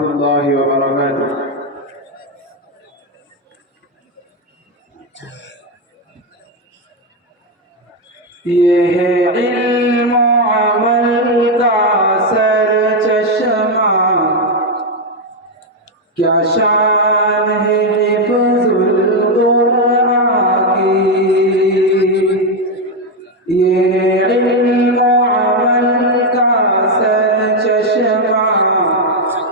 الله وبركاته. یہ ہے علم و عمل کا سر چشمہ، کیا شان ہے حفظ القرآن کی. یہ ہے علم و عمل کا سر چشمہ،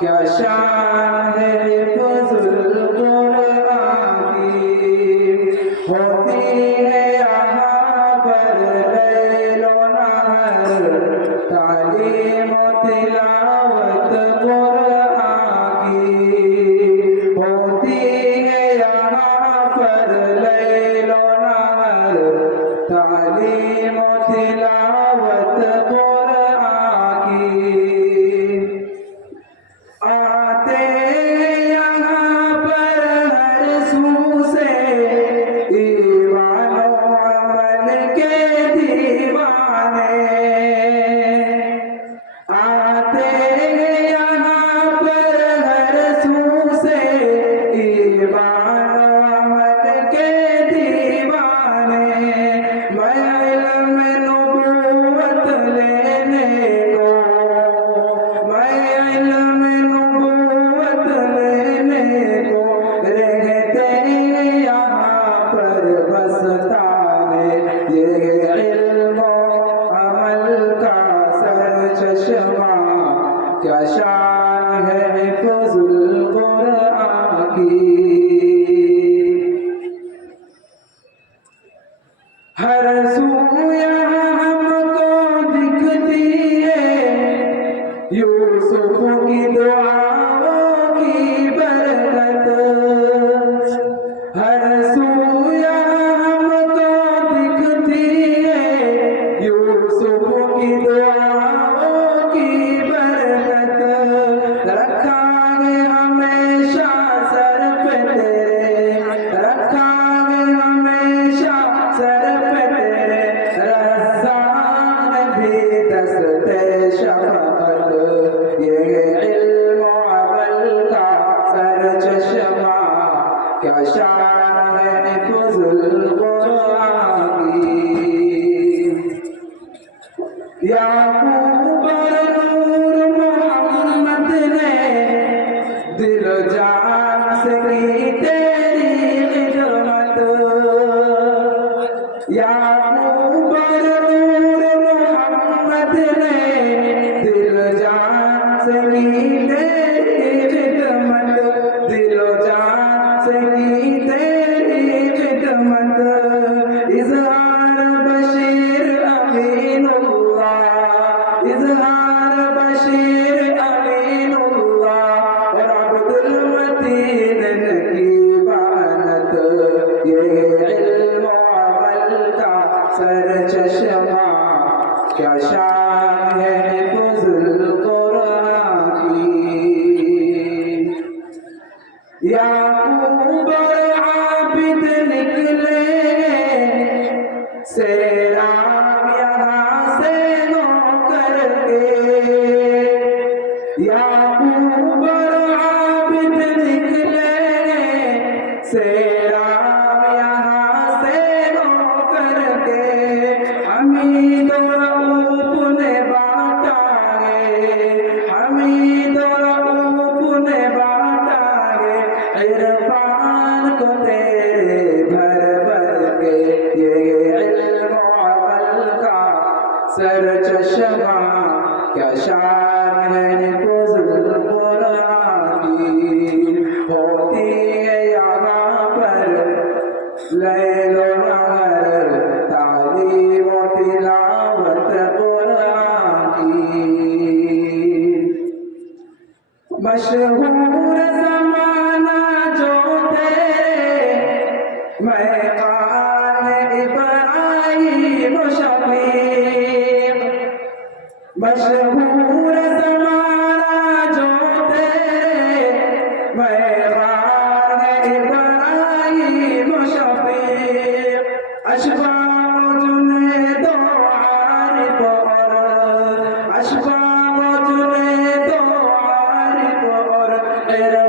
کیا شان ہے حفظ القرآن کی. ہوتی ہے یہاں پر لیل و نہر، تعلیم و تلاوت قرآن کی. ہوتی ہے یہاں پر لیل و نہر، تعلیم و تلاوت قرآن کی. آتے یہاں پر ہر سو سے ایمان و عمل کے دیوانے. آتے یہاں پر ہر سو سے ایمان و عمل کے دیوانے. میں علم نبوت لینے کو، میں علم نبوت لینے کو رہتے یہاں پر بس تانے. یہ علم و عمل کا سر چشمہ، کیا شان ہے حفظ القرآن کی. ہر سو یہاں ہم کو دکھتی ہے یوسف کی دعاؤں کی برکت. ہر سو یہاں ہم کو دکھتی ہے یوسف کی دعاؤں کی برکت. رکھا ہے ہمیشہ سر پہ تیرے، رکھا ہے ہمیشہ سر پہ تیرے رزاق بھی دستے شفقت. یہ علم و عمل کا سر چشمہ، کیا شان ہے حفظ القرآن کی. یعقوب اور نور محمد نے دل و جان سے کی تیری خدمت. یعقوب اور نور محمد نے دل و جان سے کی تیری خدمت. دل و جان سے کی تیری خدمت. اظہار بشیر امین اللہ، اظہار بشیر امین اللہ اور عبد المتین کی بانت. یہ علم و عمل کا سر چشمہ، کیا شان ہے حفظ القرآن کی. یعقوب اور عابد نکلے سیراب یہاں سے نو کر کے. یعقوب اور عابد نکلے سیراب یہاں سے نو کر کے. حمید و رؤوف نے بانٹا ہے، حمید و رؤوف نے بانٹا ہے عرفان کو تیرے بھر بھر کے. یہ علم و عمل کا سر چشمہ، کیا شان ہے حفظ القرآن کی. ہوتی ہے یہاں پر لیل و نہر، تعلیم و تلاوت قرآن کی. مشہور زمانہ جو تیرے میقان ابراہیم و شفیق. مشہور زمانہ جو تیرے میقان ابراہیم و شفیق. اشفاق و جنید و عارف اور اشفاق و جنید و عارف اور آخرت